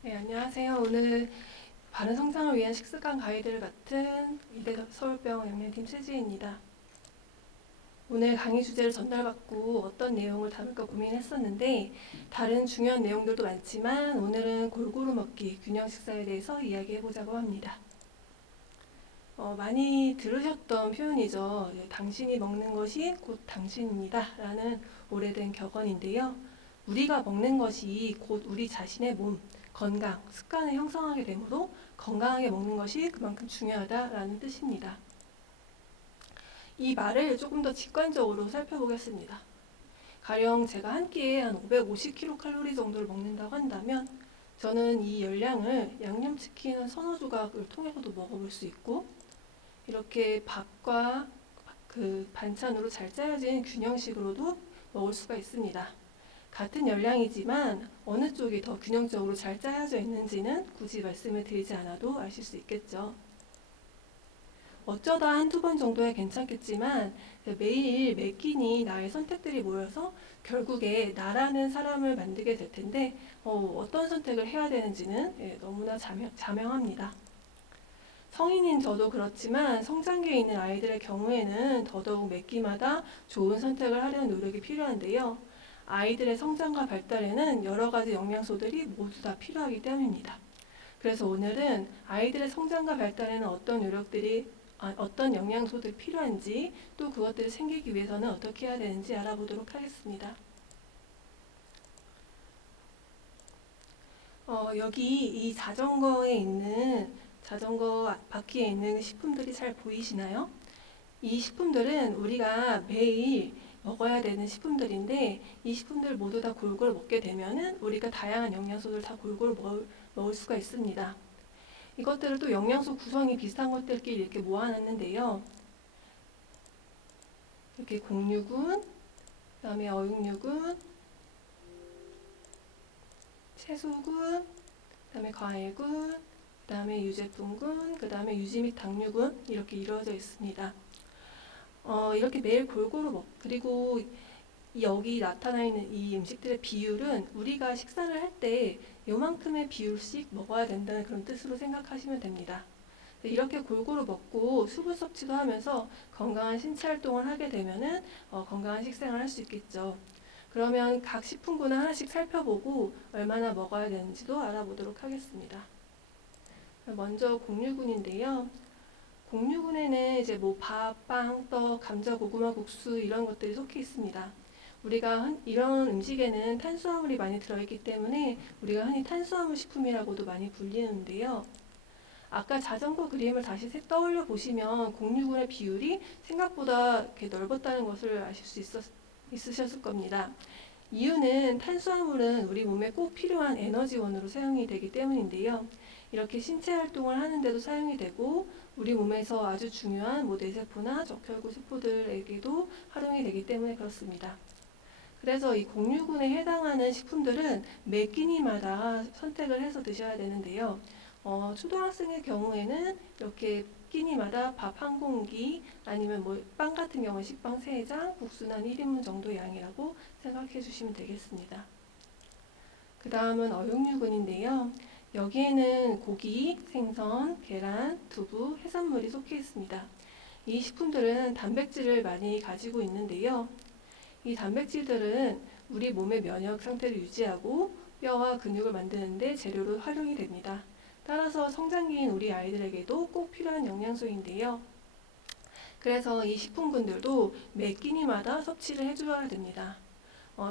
네, 안녕하세요. 오늘 바른 성장을 위한 식습관 가이드를 맡은 이대 서울병원 영양팀 최지혜입니다. 오늘 강의 주제를 전달받고 어떤 내용을 다룰까 고민했었는데 다른 중요한 내용들도 많지만 오늘은 골고루 먹기, 균형 식사에 대해서 이야기해보자고 합니다. 많이 들으셨던 표현이죠. 당신이 먹는 것이 곧 당신입니다. 라는 오래된 격언인데요. 우리가 먹는 것이 곧 우리 자신의 몸, 건강, 습관을 형성하게 되므로 건강하게 먹는 것이 그만큼 중요하다라는 뜻입니다. 이 말을 조금 더 직관적으로 살펴보겠습니다. 가령 제가 한 끼에 한 550kcal 정도를 먹는다고 한다면 저는 이 열량을 양념치킨 한 서너 조각을 통해서도 먹어볼 수 있고 이렇게 밥과 그 반찬으로 잘 짜여진 균형식으로도 먹을 수가 있습니다. 같은 열량이지만 어느 쪽이 더 균형적으로 잘 짜여져 있는지는 굳이 말씀을 드리지 않아도 아실 수 있겠죠. 어쩌다 한두 번 정도야 괜찮겠지만 매일 매 끼니 나의 선택들이 모여서 결국에 나라는 사람을 만들게 될 텐데 어떤 선택을 해야 되는지는 너무나 자명합니다. 성인인 저도 그렇지만 성장기에 있는 아이들의 경우에는 더더욱 매 끼마다 좋은 선택을 하려는 노력이 필요한데요. 아이들의 성장과 발달에는 여러 가지 영양소들이 모두 다 필요하기 때문입니다. 그래서 오늘은 아이들의 성장과 발달에는 어떤 영양소들이 필요한지 또 그것들이 생기기 위해서는 어떻게 해야 되는지 알아보도록 하겠습니다. 여기 이 자전거 바퀴에 있는 식품들이 잘 보이시나요? 이 식품들은 우리가 매일 먹어야 되는 식품들인데 이 식품들 모두 다 골고루 먹게 되면은 우리가 다양한 영양소를 다 골고루 먹을 수가 있습니다. 이것들을 또 영양소 구성이 비슷한 것들끼리 이렇게 모아놨는데요. 이렇게 곡류군, 그다음에 어육류군, 채소군, 그다음에 과일군, 그다음에 유제품군, 그다음에 유지 및 당류군 이렇게 이루어져 있습니다. 이렇게 매일 골고루 그리고 여기 나타나 있는 이 음식들의 비율은 우리가 식사를 할 때 요만큼의 비율씩 먹어야 된다는 그런 뜻으로 생각하시면 됩니다. 이렇게 골고루 먹고 수분 섭취도 하면서 건강한 신체 활동을 하게 되면은 건강한 식생활을 할 수 있겠죠. 그러면 각 식품군을 하나씩 살펴보고 얼마나 먹어야 되는지도 알아보도록 하겠습니다. 먼저 곡류군인데요. 곡류군에는 이제 뭐 밥, 빵, 떡, 감자, 고구마, 국수 이런 것들이 속해 있습니다. 우리가 이런 음식에는 탄수화물이 많이 들어있기 때문에 우리가 흔히 탄수화물 식품이라고도 많이 불리는데요. 아까 자전거 그림을 다시 떠올려 보시면 곡류군의 비율이 생각보다 이렇게 넓었다는 것을 아실 수 있으셨을 겁니다. 이유는 탄수화물은 우리 몸에 꼭 필요한 에너지원으로 사용이 되기 때문인데요. 이렇게 신체 활동을 하는데도 사용이 되고 우리 몸에서 아주 중요한 뇌세포나 적혈구 세포들에게도 활용이 되기 때문에 그렇습니다. 그래서 이 곡류군에 해당하는 식품들은 매 끼니마다 선택을 해서 드셔야 되는데요. 초등학생의 경우에는 이렇게 끼니마다 밥 한 공기 아니면 뭐 빵 같은 경우는 식빵 3장, 국수는 한 1인분 정도 양이라고 생각해 주시면 되겠습니다. 그 다음은 어육류군인데요. 여기에는 고기, 생선, 계란, 두부, 해산물이 속해 있습니다. 이 식품들은 단백질을 많이 가지고 있는데요. 이 단백질들은 우리 몸의 면역 상태를 유지하고 뼈와 근육을 만드는데 재료로 활용이 됩니다. 따라서 성장기인 우리 아이들에게도 꼭 필요한 영양소인데요. 그래서 이 식품군들도 매 끼니마다 섭취를 해줘야 됩니다.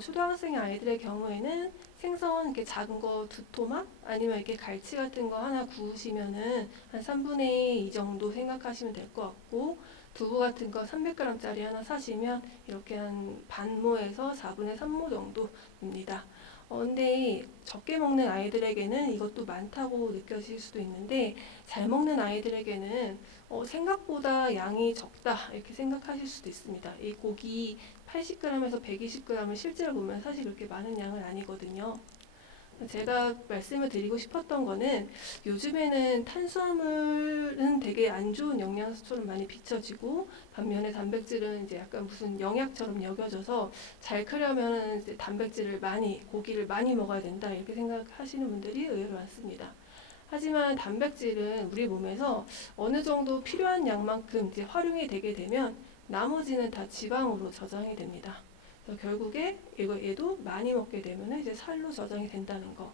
초등학생 아이들의 경우에는 생선 이렇게 작은 거 2토막 아니면 이렇게 갈치 같은 거 하나 구우시면은 한 3분의 2 정도 생각하시면 될 것 같고 두부 같은 거 300g짜리 하나 사시면 이렇게 한 반모에서 4분의 3모 정도입니다. 근데 적게 먹는 아이들에게는 이것도 많다고 느껴질 수도 있는데 잘 먹는 아이들에게는 생각보다 양이 적다 이렇게 생각하실 수도 있습니다. 이 고기 80g에서 120g을 실제로 보면 사실 그렇게 많은 양은 아니거든요. 제가 말씀을 드리고 싶었던 거는 요즘에는 탄수화물은 되게 안 좋은 영양소처럼 많이 비춰지고 반면에 단백질은 이제 약간 무슨 영약처럼 여겨져서 잘 크려면 이제 단백질을 많이 고기를 많이 먹어야 된다 이렇게 생각하시는 분들이 의외로 많습니다. 하지만 단백질은 우리 몸에서 어느 정도 필요한 양만큼 이제 활용이 되게 되면 나머지는 다 지방으로 저장이 됩니다. 그래서 결국에 얘도 많이 먹게 되면 이제 살로 저장이 된다는 거.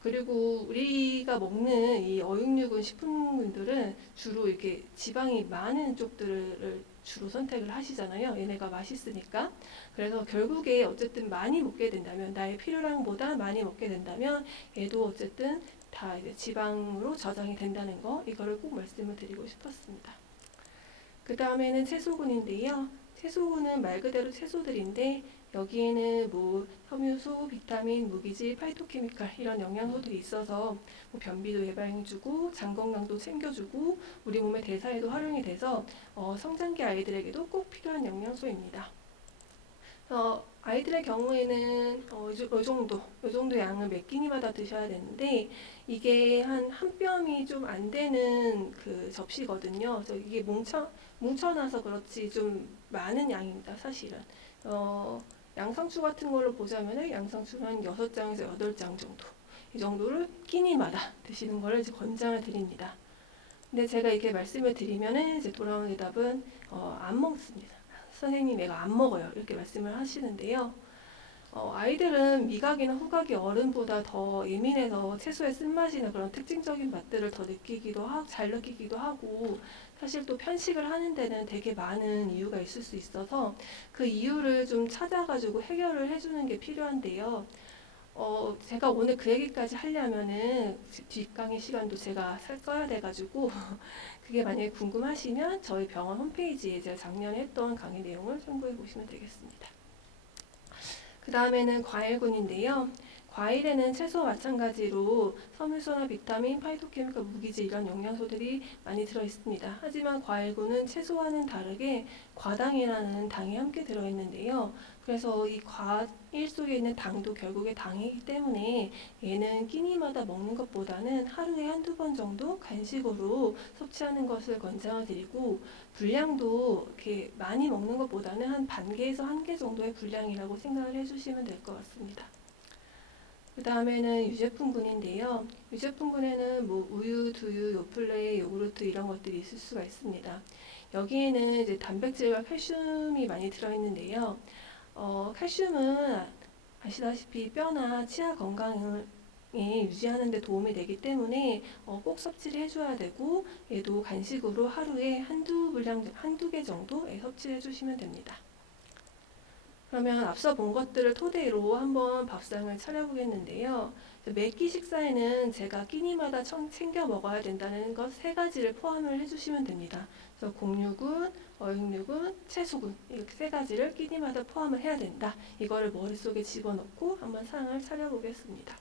그리고 우리가 먹는 이 어육류군 식품군들은 주로 이렇게 지방이 많은 쪽들을 주로 선택을 하시잖아요. 얘네가 맛있으니까. 그래서 결국에 어쨌든 많이 먹게 된다면 나의 필요량보다 많이 먹게 된다면 얘도 어쨌든 다 이제 지방으로 저장이 된다는 거 이거를 꼭 말씀을 드리고 싶었습니다. 그 다음에는 채소군인데요. 채소군은 말 그대로 채소들인데 여기에는 뭐 섬유소, 비타민, 무기질, 파이토케미칼 이런 영양소들이 있어서 뭐 변비도 예방해주고 장 건강도 챙겨주고 우리 몸의 대사에도 활용이 돼서 성장기 아이들에게도 꼭 필요한 영양소입니다. 아이들의 경우에는 이 정도 양을 몇 끼니마다 드셔야 되는데 이게 한 뼘이 좀 안 되는 그 접시거든요. 그래서 이게 뭉쳐놔서 그렇지 좀 많은 양입니다. 사실은. 양상추 같은 걸로 보자면은 양상추는 한 6장에서 8장 정도. 이 정도를 끼니마다 드시는 걸 이제 권장을 드립니다. 근데 제가 이렇게 말씀을 드리면은 이제 돌아오는 대답은 안 먹습니다. 선생님 애가 안 먹어요. 이렇게 말씀을 하시는데요. 아이들은 미각이나 후각이 어른보다 더 예민해서 채소의 쓴맛이나 그런 특징적인 맛들을 더 잘 느끼기도 하고 사실 또 편식을 하는 데는 되게 많은 이유가 있을 수 있어서 그 이유를 좀 찾아가지고 해결을 해주는 게 필요한데요. 제가 오늘 그 얘기까지 하려면은 뒷강의 시간도 제가 써야 돼가지고 그게 만약에 궁금하시면 저희 병원 홈페이지에 제가 작년에 했던 강의 내용을 참고해 보시면 되겠습니다. 그 다음에는 과일군인데요. 과일에는 채소와 마찬가지로 섬유소나 비타민, 파이토케미칼, 무기질 이런 영양소들이 많이 들어있습니다. 하지만 과일군은 채소와는 다르게 과당이라는 당이 함께 들어있는데요. 그래서 이 과일 속에 있는 당도 결국에 당이기 때문에 얘는 끼니마다 먹는 것보다는 하루에 한두 번 정도 간식으로 섭취하는 것을 권장을 드리고 분량도 이렇게 많이 먹는 것보다는 한 반 개에서 한 개 정도의 분량이라고 생각을 해주시면 될 것 같습니다. 그 다음에는 유제품군인데요. 유제품군에는 뭐 우유, 두유, 요플레, 요구르트 이런 것들이 있을 수가 있습니다. 여기에는 이제 단백질과 칼슘이 많이 들어있는데요. 칼슘은 아시다시피 뼈나 치아 건강을 유지하는 데 도움이 되기 때문에 꼭 섭취를 해줘야 되고 얘도 간식으로 하루에 한두 개 정도 섭취해 주시면 됩니다. 그러면 앞서 본 것들을 토대로 한번 밥상을 차려보겠는데요. 매 끼 식사에는 제가 끼니마다 챙겨 먹어야 된다는 것 세 가지를 포함을 해주시면 됩니다. 그래서 곡류군, 어육류군, 채소군 이렇게 세 가지를 끼니마다 포함을 해야 된다. 이거를 머릿속에 집어넣고 한번 상을 차려보겠습니다.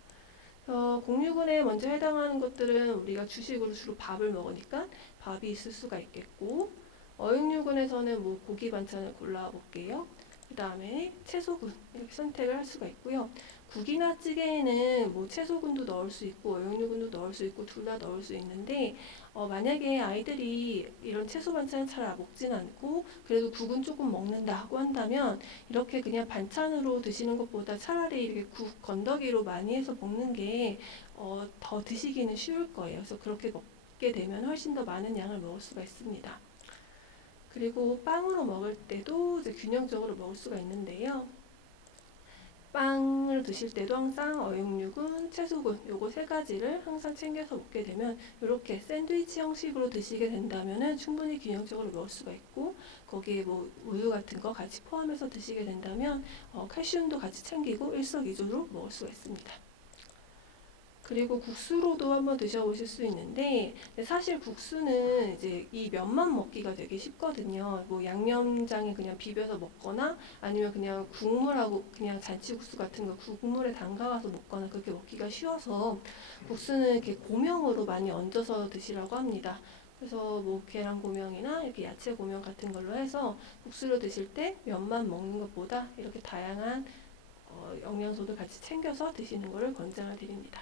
곡류군에 먼저 해당하는 것들은 우리가 주식으로 주로 밥을 먹으니까 밥이 있을 수가 있겠고 어육류군에서는 뭐 고기 반찬을 골라볼게요. 그 다음에 채소군 이렇게 선택을 할 수가 있고요. 국이나 찌개에는 뭐 채소군도 넣을 수 있고 어육류군도 넣을 수 있고 둘 다 넣을 수 있는데 만약에 아이들이 이런 채소 반찬을 잘 먹진 않고 그래도 국은 조금 먹는다고 한다면 이렇게 그냥 반찬으로 드시는 것보다 차라리 이렇게 국 건더기로 많이 해서 먹는 게 더 드시기는 쉬울 거예요. 그래서 그렇게 먹게 되면 훨씬 더 많은 양을 먹을 수가 있습니다. 그리고 빵으로 먹을 때도 이제 균형적으로 먹을 수가 있는데요. 빵을 드실 때도 항상 어육류군, 채소군 요거 세 가지를 항상 챙겨서 먹게 되면 이렇게 샌드위치 형식으로 드시게 된다면은 충분히 균형적으로 먹을 수가 있고 거기에 뭐 우유 같은 거 같이 포함해서 드시게 된다면 칼슘도 같이 챙기고 일석이조로 먹을 수가 있습니다. 그리고 국수로도 한번 드셔보실 수 있는데 사실 국수는 이제 이 면만 먹기가 되게 쉽거든요. 뭐 양념장에 그냥 비벼서 먹거나 아니면 그냥 국물하고 그냥 잔치국수 같은 거 국물에 담가서 먹거나 그렇게 먹기가 쉬워서 국수는 이렇게 고명으로 많이 얹어서 드시라고 합니다. 그래서 뭐 계란 고명이나 이렇게 야채 고명 같은 걸로 해서 국수를 드실 때 면만 먹는 것보다 이렇게 다양한 영양소도 같이 챙겨서 드시는 것을 권장을 드립니다.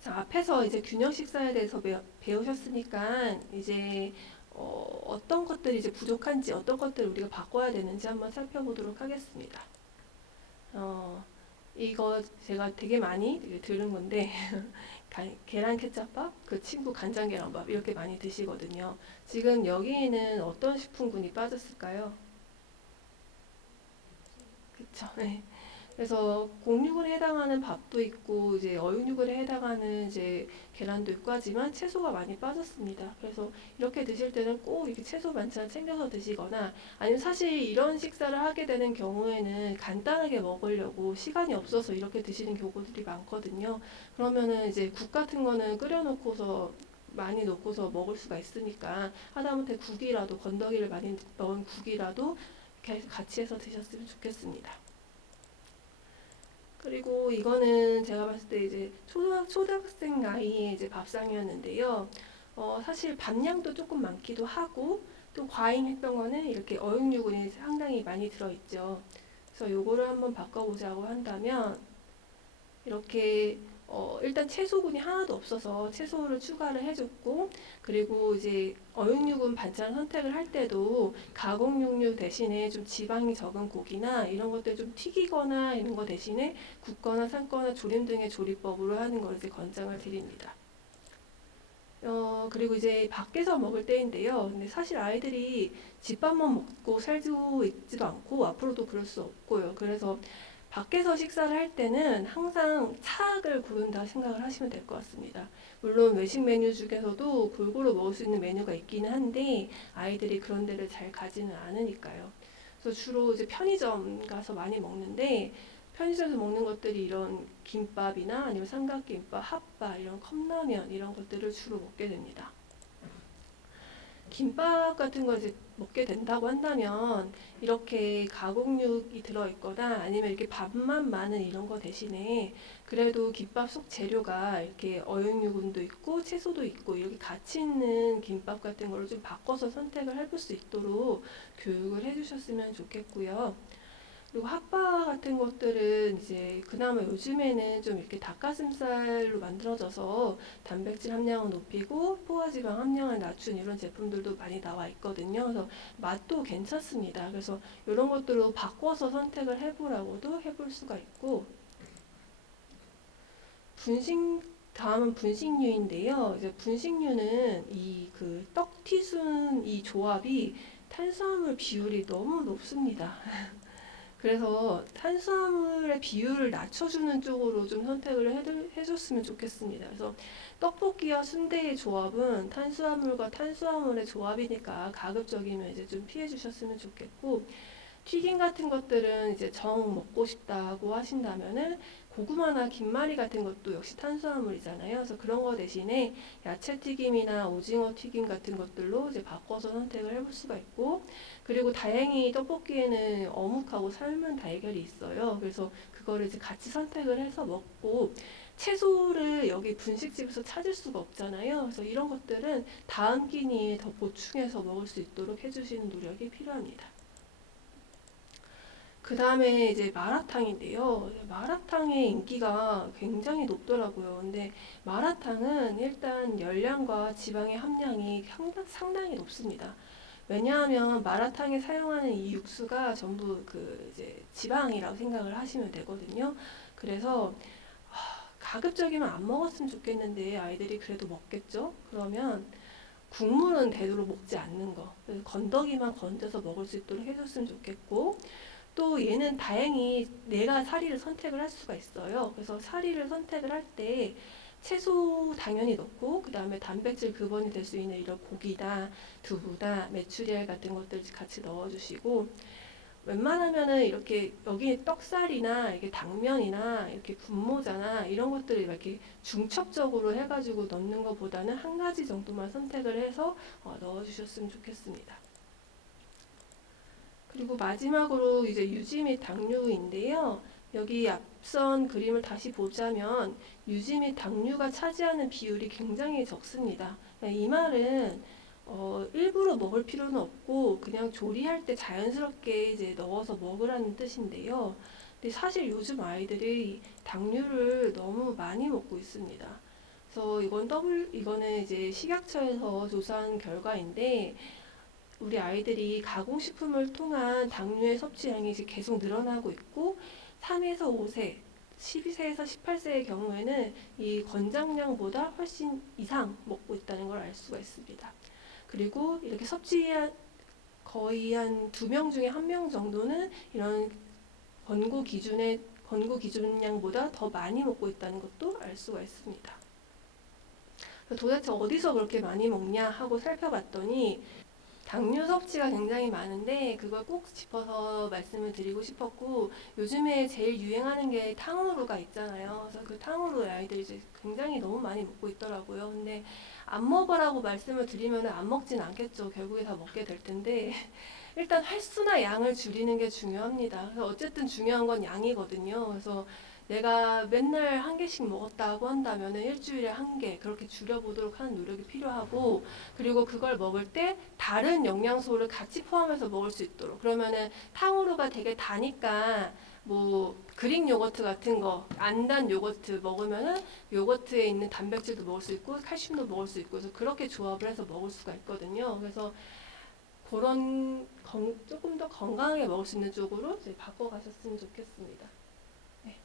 자, 앞에서 이제 균형 식사에 대해서 배우셨으니까 이제 어떤 것들이 이제 부족한지 어떤 것들을 우리가 바꿔야 되는지 한번 살펴보도록 하겠습니다. 이거 제가 되게 많이 들은 건데 계란 케찹밥, 그 친구 간장 계란밥 이렇게 많이 드시거든요. 지금 여기에는 어떤 식품군이 빠졌을까요? 그쵸? 네. 그래서 공육에 해당하는 밥도 있고 이제 어육육에 해당하는 이제 계란도 있고 하지만 채소가 많이 빠졌습니다. 그래서 이렇게 드실 때는 꼭 이렇게 채소 반찬 챙겨서 드시거나 아니면 사실 이런 식사를 하게 되는 경우에는 간단하게 먹으려고 시간이 없어서 이렇게 드시는 경우들이 많거든요. 그러면은 이제 국 같은 거는 끓여놓고서 많이 넣고서 먹을 수가 있으니까 하다못해 국이라도 건더기를 많이 넣은 국이라도 이렇게 같이 해서 드셨으면 좋겠습니다. 그리고 이거는 제가 봤을 때 이제 초등학생 나이에 이제 밥상이었는데요. 사실 밥량도 조금 많기도 하고 또 과잉했던 거는 이렇게 어육류분이 상당히 많이 들어있죠. 그래서 요거를 한번 바꿔보자고 한다면 이렇게 일단 채소군이 하나도 없어서 채소를 추가를 해줬고 그리고 이제 어육육은 반찬 선택을 할 때도 가공육류 대신에 좀 지방이 적은 고기나 이런 것들 좀 튀기거나 이런 거 대신에 굽거나 삶거나 조림 등의 조리법으로 하는 걸 이제 권장을 드립니다. 그리고 이제 밖에서 먹을 때인데요. 근데 사실 아이들이 집밥만 먹고 살고 있지도 않고 앞으로도 그럴 수 없고요. 그래서 밖에서 식사를 할 때는 항상 차악을 고른다 생각을 하시면 될 것 같습니다. 물론 외식 메뉴 중에서도 골고루 먹을 수 있는 메뉴가 있기는 한데 아이들이 그런 데를 잘 가지는 않으니까요. 그래서 주로 이제 편의점 가서 많이 먹는데 편의점에서 먹는 것들이 이런 김밥이나 아니면 삼각김밥, 핫바, 이런 컵라면 이런 것들을 주로 먹게 됩니다. 김밥 같은 거 이제 먹게 된다고 한다면 이렇게 가공육이 들어있거나 아니면 이렇게 밥만 많은 이런 거 대신에 그래도 김밥 속 재료가 이렇게 어육류분도 있고 채소도 있고 이렇게 같이 있는 김밥 같은 거를 좀 바꿔서 선택을 해볼 수 있도록 교육을 해주셨으면 좋겠고요. 그리고 핫바 같은 것들은 이제 그나마 요즘에는 좀 이렇게 닭가슴살로 만들어져서 단백질 함량을 높이고 포화지방 함량을 낮춘 이런 제품들도 많이 나와 있거든요. 그래서 맛도 괜찮습니다. 그래서 이런 것들로 바꿔서 선택을 해보라고도 해볼 수가 있고 분식 다음은 분식류인데요. 이제 분식류는 이 그 떡튀순 이 조합이 탄수화물 비율이 너무 높습니다. 그래서 탄수화물의 비율을 낮춰주는 쪽으로 좀 선택을 해줬으면 좋겠습니다. 그래서 떡볶이와 순대의 조합은 탄수화물과 탄수화물의 조합이니까 가급적이면 이제 좀 피해 주셨으면 좋겠고 튀김 같은 것들은 이제 정 먹고 싶다고 하신다면은 고구마나 김말이 같은 것도 역시 탄수화물이잖아요. 그래서 그런 거 대신에 야채 튀김이나 오징어 튀김 같은 것들로 이제 바꿔서 선택을 해볼 수가 있고 그리고 다행히 떡볶이에는 어묵하고 삶은 달걀이 있어요. 그래서 그거를 이제 같이 선택을 해서 먹고 채소를 여기 분식집에서 찾을 수가 없잖아요. 그래서 이런 것들은 다음 끼니에 더 보충해서 먹을 수 있도록 해주시는 노력이 필요합니다. 그 다음에 이제 마라탕인데요. 마라탕의 인기가 굉장히 높더라고요. 근데 마라탕은 일단 열량과 지방의 함량이 상당히 높습니다. 왜냐하면 마라탕에 사용하는 이 육수가 전부 그 이제 지방이라고 생각을 하시면 되거든요. 그래서 가급적이면 안 먹었으면 좋겠는데 아이들이 그래도 먹겠죠? 그러면 국물은 되도록 먹지 않는 거. 그래서 건더기만 건져서 먹을 수 있도록 해줬으면 좋겠고 또 얘는 다행히 내가 사리를 선택을 할 수가 있어요. 그래서 사리를 선택을 할 때 채소 당연히 넣고 그 다음에 단백질 근원이 될 수 있는 이런 고기다, 두부다, 메추리알 같은 것들 같이 넣어주시고 웬만하면은 이렇게 여기 떡살이나 이게 당면이나 이렇게 분모자나 이런 것들을 이렇게 중첩적으로 해가지고 넣는 것보다는 한 가지 정도만 선택을 해서 넣어주셨으면 좋겠습니다. 그리고 마지막으로 이제 유지 및 당류인데요. 여기 앞선 그림을 다시 보자면 유지 및 당류가 차지하는 비율이 굉장히 적습니다. 이 말은 일부러 먹을 필요는 없고 그냥 조리할 때 자연스럽게 이제 넣어서 먹으라는 뜻인데요. 근데 사실 요즘 아이들이 당류를 너무 많이 먹고 있습니다. 그래서 이거는 이제 식약처에서 조사한 결과인데 우리 아이들이 가공식품을 통한 당류의 섭취량이 이제 계속 늘어나고 있고 3에서 5세, 12세에서 18세의 경우에는 이 권장량보다 훨씬 이상 먹고 있다는 걸 알 수가 있습니다. 그리고 이렇게 섭취한 거의 한 2명 중에 1명 정도는 이런 권고 기준량보다 더 많이 먹고 있다는 것도 알 수가 있습니다. 도대체 어디서 그렇게 많이 먹냐 하고 살펴봤더니 당류 섭취가 굉장히 많은데 그걸 꼭 짚어서 말씀을 드리고 싶었고 요즘에 제일 유행하는 게 탕후루가 있잖아요. 그래서 그 탕후루 아이들이 이제 굉장히 너무 많이 먹고 있더라고요. 근데 안 먹으라고 말씀을 드리면 안 먹진 않겠죠. 결국에 다 먹게 될 텐데 일단 횟수나 양을 줄이는 게 중요합니다. 그래서 어쨌든 중요한 건 양이거든요. 그래서 내가 맨날 한 개씩 먹었다고 한다면 일주일에 한 개 그렇게 줄여보도록 하는 노력이 필요하고 그리고 그걸 먹을 때 다른 영양소를 같이 포함해서 먹을 수 있도록 그러면은 탕후루가 되게 다니까 뭐 그릭 요거트 같은 거 안 단 요거트 먹으면은 요거트에 있는 단백질도 먹을 수 있고 칼슘도 먹을 수 있고 그래서 그렇게 조합을 해서 먹을 수가 있거든요. 그래서 그런 조금 더 건강하게 먹을 수 있는 쪽으로 이제 바꿔가셨으면 좋겠습니다. 네.